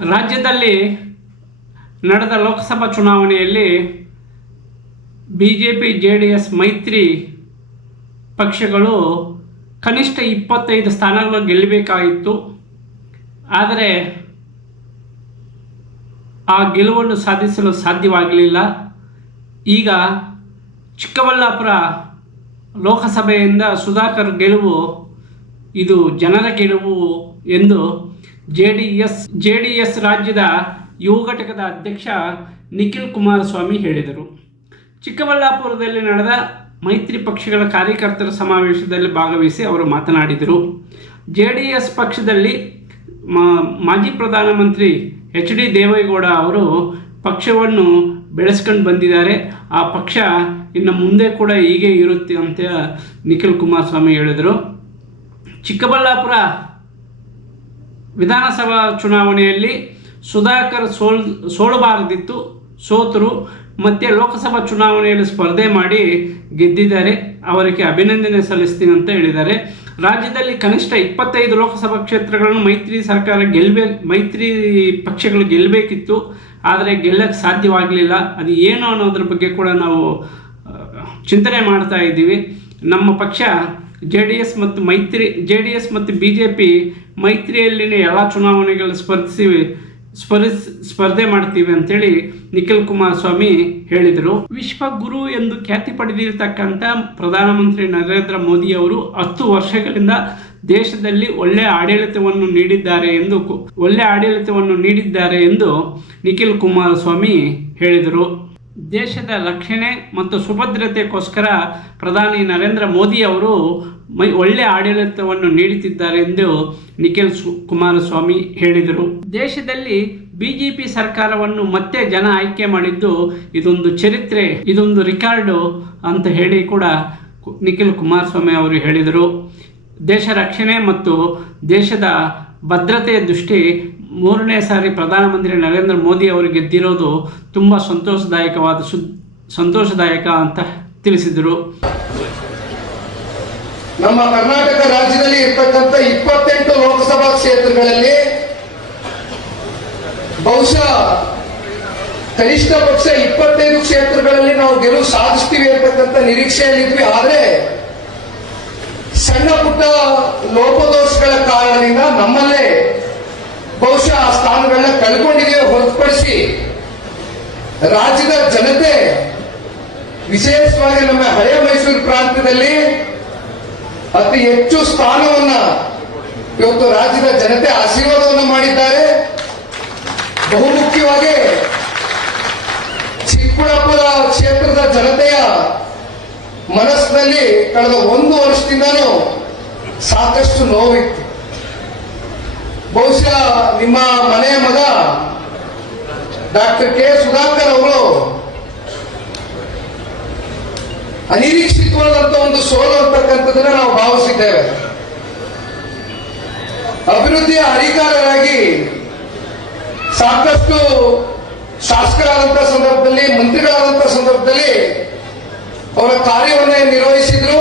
ರಾಜ್ಯದಲ್ಲಿ ನಡೆದ ಲೋಕಸಭಾ ಚುನಾವಣೆಯಲ್ಲಿ B J P J D S ಮೈತ್ರಿ ಪಕ್ಷಗಳು ಕನಿಷ್ಠ ಇಪ್ಪತ್ತೈದು ಸ್ಥಾನಗಳು ಗೆಲ್ಲಬೇಕಾಗಿತ್ತು ಆದರೆ ಆ ಗೆಲುವನ್ನು ಸಾಧಿಸಲು ಸಾಧ್ಯವಾಗಲಿಲ್ಲ. ಈಗ ಚಿಕ್ಕಬಳ್ಳಾಪುರ ಲೋಕಸಭೆಯಿಂದ ಸುಧಾಕರ್ ಗೆಲುವು ಇದು ಜನರ ಗೆಲುವು ಎಂದು ಜೆ ಡಿ ಎಸ್ ರಾಜ್ಯದ ಯುವ ಘಟಕದ ಅಧ್ಯಕ್ಷ ನಿಖಿಲ್ ಕುಮಾರಸ್ವಾಮಿ ಹೇಳಿದರು. ಚಿಕ್ಕಬಳ್ಳಾಪುರದಲ್ಲಿ ನಡೆದ ಮೈತ್ರಿ ಪಕ್ಷಗಳ ಕಾರ್ಯಕರ್ತರ ಸಮಾವೇಶದಲ್ಲಿ ಭಾಗವಹಿಸಿ ಅವರು ಮಾತನಾಡಿದರು. ಜೆ ಡಿ ಎಸ್ ಪಕ್ಷದಲ್ಲಿ ಮಾಜಿ ಪ್ರಧಾನಮಂತ್ರಿ ಎಚ್ ಡಿ ದೇವೇಗೌಡ ಅವರು ಪಕ್ಷವನ್ನು ಬೆಳೆಸ್ಕೊಂಡು ಬಂದಿದ್ದಾರೆ. ಆ ಪಕ್ಷ ಇನ್ನು ಮುಂದೆ ಕೂಡ ಹೀಗೆ ಇರುತ್ತೆ ಅಂತ ನಿಖಿಲ್ ಕುಮಾರಸ್ವಾಮಿ ಹೇಳಿದರು. ಚಿಕ್ಕಬಳ್ಳಾಪುರ ವಿಧಾನಸಭಾ ಚುನಾವಣೆಯಲ್ಲಿ ಸುಧಾಕರ್ ಸೋಲ್ ಸೋಲಬಾರದಿತ್ತು, ಸೋತರು ಮತ್ತೆ ಲೋಕಸಭಾ ಚುನಾವಣೆಯಲ್ಲಿ ಸ್ಪರ್ಧೆ ಮಾಡಿ ಗೆದ್ದಿದ್ದಾರೆ. ಅವರಿಗೆ ಅಭಿನಂದನೆ ಸಲ್ಲಿಸ್ತೀನಿ ಅಂತ ಹೇಳಿದ್ದಾರೆ. ರಾಜ್ಯದಲ್ಲಿ ಕನಿಷ್ಠ ಇಪ್ಪತ್ತೈದು ಲೋಕಸಭಾ ಕ್ಷೇತ್ರಗಳನ್ನು ಮೈತ್ರಿ ಸರ್ಕಾರ ಗೆಲ್ಲಬೇ ಮೈತ್ರಿ ಪಕ್ಷಗಳು ಗೆಲ್ಲಬೇಕಿತ್ತು ಆದರೆ ಗೆಲ್ಲಕ್ಕೆ ಸಾಧ್ಯವಾಗಲಿಲ್ಲ. ಅದು ಏನು ಅನ್ನೋದ್ರ ಬಗ್ಗೆ ಕೂಡ ನಾವು ಚಿಂತನೆ ಮಾಡ್ತಾ ಇದ್ದೀವಿ. ನಮ್ಮ ಪಕ್ಷ ಜೆ ಡಿ ಎಸ್ ಮತ್ತು ಮೈತ್ರಿ ಜೆ ಡಿ ಎಸ್ ಮತ್ತು ಬಿ ಜೆ ಪಿ ಮೈತ್ರಿಯಲ್ಲಿನ ಎಲ್ಲ ಚುನಾವಣೆಗಳು ಸ್ಪರ್ಧಿಸಿ ಸ್ಪರ್ಧಿಸ್ ಸ್ಪರ್ಧೆ ಮಾಡ್ತೀವಿ ಅಂತೇಳಿ ನಿಖಿಲ್ ಕುಮಾರಸ್ವಾಮಿ ಹೇಳಿದರು. ವಿಶ್ವಗುರು ಎಂದು ಖ್ಯಾತಿ ಪಡೆದಿರತಕ್ಕಂಥ ಪ್ರಧಾನಮಂತ್ರಿ ನರೇಂದ್ರ ಮೋದಿ ಅವರು ಹತ್ತು ವರ್ಷಗಳಿಂದ ದೇಶದಲ್ಲಿ ಒಳ್ಳೆಯ ಆಡಳಿತವನ್ನು ನೀಡಿದ್ದಾರೆ ಎಂದು, ಒಳ್ಳೆಯ ಆಡಳಿತವನ್ನು ನೀಡಿದ್ದಾರೆ ಎಂದು ನಿಖಿಲ್ ಕುಮಾರಸ್ವಾಮಿ ಹೇಳಿದರು. ದೇಶದ ರಕ್ಷಣೆ ಮತ್ತು ಸುಭದ್ರತೆಗೋಸ್ಕರ ಪ್ರಧಾನಿ ನರೇಂದ್ರ ಮೋದಿ ಅವರು ಮೈ ಒಳ್ಳೆಯ ಆಡಳಿತವನ್ನು ನೀಡುತ್ತಿದ್ದಾರೆ ಎಂದು ನಿಖಿಲ್ ಕುಮಾರಸ್ವಾಮಿ ಹೇಳಿದರು. ದೇಶದಲ್ಲಿ ಬಿಜೆಪಿ ಸರ್ಕಾರವನ್ನು ಮತ್ತೆ ಜನ ಆಯ್ಕೆ ಮಾಡಿದ್ದು ಇದೊಂದು ಚರಿತ್ರೆ, ಇದೊಂದು ರಿಕಾರ್ಡು ಅಂತ ಹೇಳಿ ಕೂಡ ನಿಖಿಲ್ ಕುಮಾರಸ್ವಾಮಿ ಅವರು ಹೇಳಿದರು. ದೇಶ ರಕ್ಷಣೆ ಮತ್ತು ದೇಶದ ಭದ್ರತೆಯ ದೃಷ್ಟಿ ಮೂರನೇ ಸಾರಿ ಪ್ರಧಾನಮಂತ್ರಿ ನರೇಂದ್ರ ಮೋದಿ ಅವರು ಗೆದ್ದಿರೋದು ತುಂಬ ಸಂತೋಷದಾಯಕವಾದ ಸಂತೋಷದಾಯಕ ಅಂತ ತಿಳಿಸಿದರು. ನಮ್ಮ ಕರ್ನಾಟಕ ರಾಜ್ಯದಲ್ಲಿ ಇರ್ತಕ್ಕಂಥ ಇಪ್ಪತ್ತೆಂಟು ಲೋಕಸಭಾ ಕ್ಷೇತ್ರಗಳಲ್ಲಿ ಬಹುಶಃ ಕನಿಷ್ಠ ಪಕ್ಷ ಇಪ್ಪತ್ತೈದು ಕ್ಷೇತ್ರಗಳಲ್ಲಿ ನಾವು ಗೆಲುವು ಸಾಧಿಸ್ತೀವಿ ಅಂತಕ್ಕಂಥ ನಿರೀಕ್ಷೆಯಲ್ಲಿದ್ವಿ ಆದರೆ ಸಣ್ಣ ಪುಟ್ಟ ಲೋಪದೋಷಗಳ ಕಾರಣದಿಂದ ನಮ್ಮಲ್ಲೇ ಬಹುಶಃ ಆ ಸ್ಥಾನಗಳನ್ನ ಕಳ್ಕೊಂಡಿದೆಯೋ ಹೊರತುಪಡಿಸಿ ರಾಜ್ಯದ ಜನತೆ, ವಿಶೇಷವಾಗಿ ನಮ್ಮ ಹಳೆಯ ಮೈಸೂರು ಪ್ರಾಂತ್ಯದಲ್ಲಿ ಅತಿ ಹೆಚ್ಚು ಸ್ಥಾನವನ್ನ ಇವತ್ತು ರಾಜ್ಯದ ಜನತೆ ಆಶೀರ್ವಾದವನ್ನು ಮಾಡಿದ್ದಾರೆ. ಬಹುಮುಖ್ಯವಾಗಿ ಚಿಕ್ಕಬಳ್ಳಾಪುರ ಕ್ಷೇತ್ರದ ಜನತೆಯ ಮನಸ್ಸಿನಲ್ಲಿ ಕಳೆದ ಒಂದು ವರ್ಷದಿಂದಲೂ ಸಾಕಷ್ಟು ನೋವಿತ್ತು. ಬಹುಶಃ ನಿಮ್ಮ ಮನೆಯ ಮಗ ಡಾಕ್ಟರ್ ಕೆ ಸುಧಾಕರ್ ಅವರು ಅನಿರೀಕ್ಷಿತವಾದಂತ ಒಂದು ಸೋಲು ಅಂತಕ್ಕಂಥದ್ದನ್ನ ನಾವು ಭಾವಿಸಿದ್ದೇವೆ. ಅಭಿವೃದ್ಧಿಯ ಹರಿಕಾರರಾಗಿ ಸಾಕಷ್ಟು ಶಾಸಕರಾದಂಥ ಸಂದರ್ಭದಲ್ಲಿ ಮಂತ್ರಿಗಳಾದಂಥ ಸಂದರ್ಭದಲ್ಲಿ ಅವರ ಕಾರ್ಯವನ್ನೇ ನಿರ್ವಹಿಸಿದ್ರು.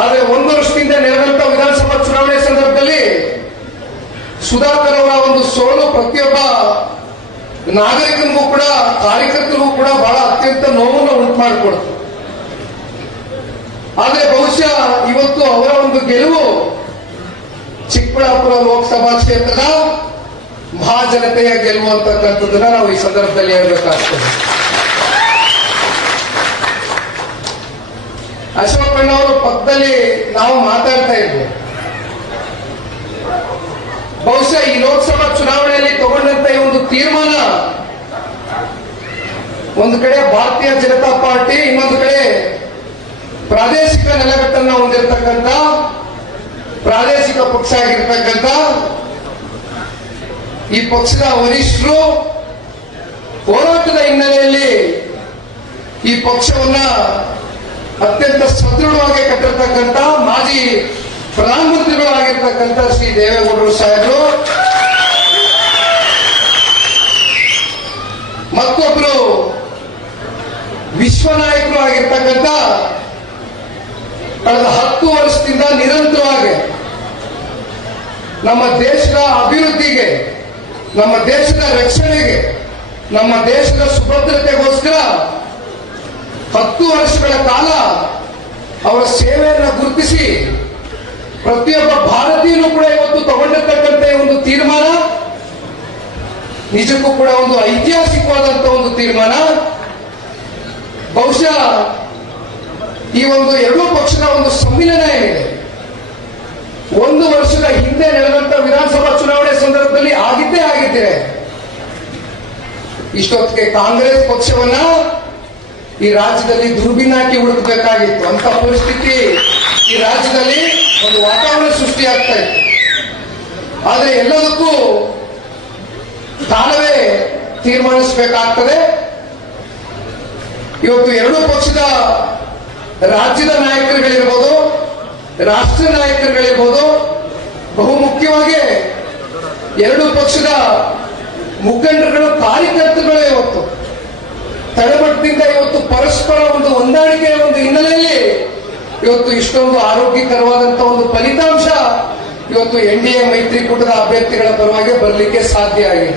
ಆದರೆ ಒಂದು ವರ್ಷದಿಂದ ನಡೆದಂತ ವಿಧಾನಸಭಾ ಚುನಾವಣೆ ಸಂದರ್ಭದಲ್ಲಿ ಸುಧಾಕರ್ ಅವರ ಒಂದು ಸೋಲು ಪ್ರತಿಯೊಬ್ಬ ನಾಗರಿಕನಿಗೂ ಕೂಡ, ಕಾರ್ಯಕರ್ತರಿಗೂ ಕೂಡ ಬಹಳ ಅತ್ಯಂತ ನೋವನ್ನು ಉಂಟು ಮಾಡಿಕೊಡ್ತು ಆದ್ರೆ ಬಹುಶಃ ಇವತ್ತು ಅವರ ಒಂದು ಗೆಲುವು ಚಿಕ್ಕಬಳ್ಳಾಪುರ ಲೋಕಸಭಾ ಕ್ಷೇತ್ರದ ಮಹಾಜನತೆಯ ಗೆಲುವು ಅಂತಕ್ಕಂಥದ್ದನ್ನ ನಾವು ಈ ಸಂದರ್ಭದಲ್ಲಿ ಹೇಳ್ಬೇಕಾಗ್ತದೆ. ಅಶೋಕಣ್ಣ ಅವರು ಪಕ್ಕದಲ್ಲಿ ನಾವು ಮಾತಾಡ್ತಾ ಇದ್ವಿ. ಬಹುಶಃ ಈ ಲೋಕಸಭಾ ಚುನಾವಣೆಯಲ್ಲಿ ತಗೊಂಡಂತ ಈ ಒಂದು ತೀರ್ಮಾನ ಒಂದು ಕಡೆ ಭಾರತೀಯ ಜನತಾ ಪಾರ್ಟಿ, ಇನ್ನೊಂದು ಕಡೆ ಪ್ರಾದೇಶಿಕ ನೆಲೆಗಟ್ಟನ್ನ ಹೊಂದಿರತಕ್ಕಂತ, ಪ್ರಾದೇಶಿಕ ಪಕ್ಷ ಆಗಿರ್ತಕ್ಕಂಥ ಈ ಪಕ್ಷದ ವರಿಷ್ಠರು ಹೋರಾಟದ ಹಿನ್ನೆಲೆಯಲ್ಲಿ ಈ ಪಕ್ಷವನ್ನ ಅತ್ಯಂತ ಸದೃಢವಾಗಿ ಕಟ್ಟಿರ್ತಕ್ಕಂಥ ಮಾಜಿ ಪ್ರಧಾನಮಂತ್ರಿಗಳಾಗಿರ್ತಕ್ಕಂಥ ಶ್ರೀ ದೇವೇಗೌಡರು ಸಾಹೇಬರು, ಮತ್ತೊಬ್ರು ವಿಶ್ವನಾಯಕರು ಆಗಿರ್ತಕ್ಕಂಥ ಕಳೆದ ಹತ್ತು ವರ್ಷದಿಂದ ನಿರಂತರವಾಗಿ ನಮ್ಮ ದೇಶದ ಅಭಿವೃದ್ಧಿಗೆ, ನಮ್ಮ ದೇಶದ ರಕ್ಷಣೆಗೆ, ನಮ್ಮ ದೇಶದ ಸುಭದ್ರತೆಗೋಸ್ಕರ ಹತ್ತು ವರ್ಷಗಳ ಕಾಲ ಅವರ ಸೇವೆಯನ್ನು ಗುರುತಿಸಿ ಪ್ರತಿಯೊಬ್ಬ ಭಾರತೀಯನು ಕೂಡ ಇವತ್ತು ತಗೊಂಡಿರ್ತಕ್ಕಂಥ ಒಂದು ತೀರ್ಮಾನ, ನಿಜಕ್ಕೂ ಕೂಡ ಒಂದು ಐತಿಹಾಸಿಕವಾದಂತ ಒಂದು ತೀರ್ಮಾನ. ಬಹುಶಃ ಈ ಒಂದು ಎರಡೂ ಪಕ್ಷದ ಒಂದು ಸಮ್ಮಿಲನ ಏನಿದೆ? ಒಂದು ವರ್ಷದ ಹಿಂದೆ ನಡೆದಂತ ವಿಧಾನಸಭಾ ಚುನಾವಣೆ ಸಂದರ್ಭದಲ್ಲಿ ಆಗಿದ್ದೇ ಆಗಿದ್ದೇನೆ ಇಷ್ಟೊತ್ತಿಗೆ ಕಾಂಗ್ರೆಸ್ ಪಕ್ಷವನ್ನ ಈ ರಾಜ್ಯದಲ್ಲಿ ದುರ್ಬಿನಾಕಿ ಹುಡುಕಬೇಕಾಗಿತ್ತು. ಅಂತ ಪರಿಸ್ಥಿತಿ ಈ ರಾಜ್ಯದಲ್ಲಿ ಒಂದು ವಾತಾವರಣ ಸೃಷ್ಟಿಯಾಗ್ತಾ ಇತ್ತು. ಆದ್ರೆ ಎಲ್ಲದಕ್ಕೂ ತಾನವೇ ತೀರ್ಮಾನಿಸಬೇಕಾಗ್ತದೆ. ಇವತ್ತು ಎರಡೂ ಪಕ್ಷದ ರಾಜ್ಯದ ನಾಯಕರುಗಳಿರ್ಬೋದು, ರಾಷ್ಟ್ರ ನಾಯಕರುಗಳಿರ್ಬೋದು, ಬಹು ಮುಖ್ಯವಾಗಿ ಎರಡು ಪಕ್ಷದ ಮುಖಂಡರುಗಳು, ಕಾರ್ಯಕರ್ತರುಗಳು ಇವತ್ತು. ತಳಮಟ್ಟದಿಂದ ಇವತ್ತು ಪರಸ್ಪರ ಒಂದು ಹೊಂದಾಣಿಕೆಯ ಒಂದು ಹಿನ್ನೆಲೆಯಲ್ಲಿ ಇವತ್ತು ಇಷ್ಟೊಂದು ಆರೋಗ್ಯಕರವಾದಂತಹ ಒಂದು ಫಲಿತಾಂಶ ಇವತ್ತು ಎನ್ ಡಿ ಎ ಮೈತ್ರಿಕೂಟದ ಅಭ್ಯರ್ಥಿಗಳ ಪರವಾಗಿ ಬರಲಿಕ್ಕೆ ಸಾಧ್ಯ ಆಗಿದೆ.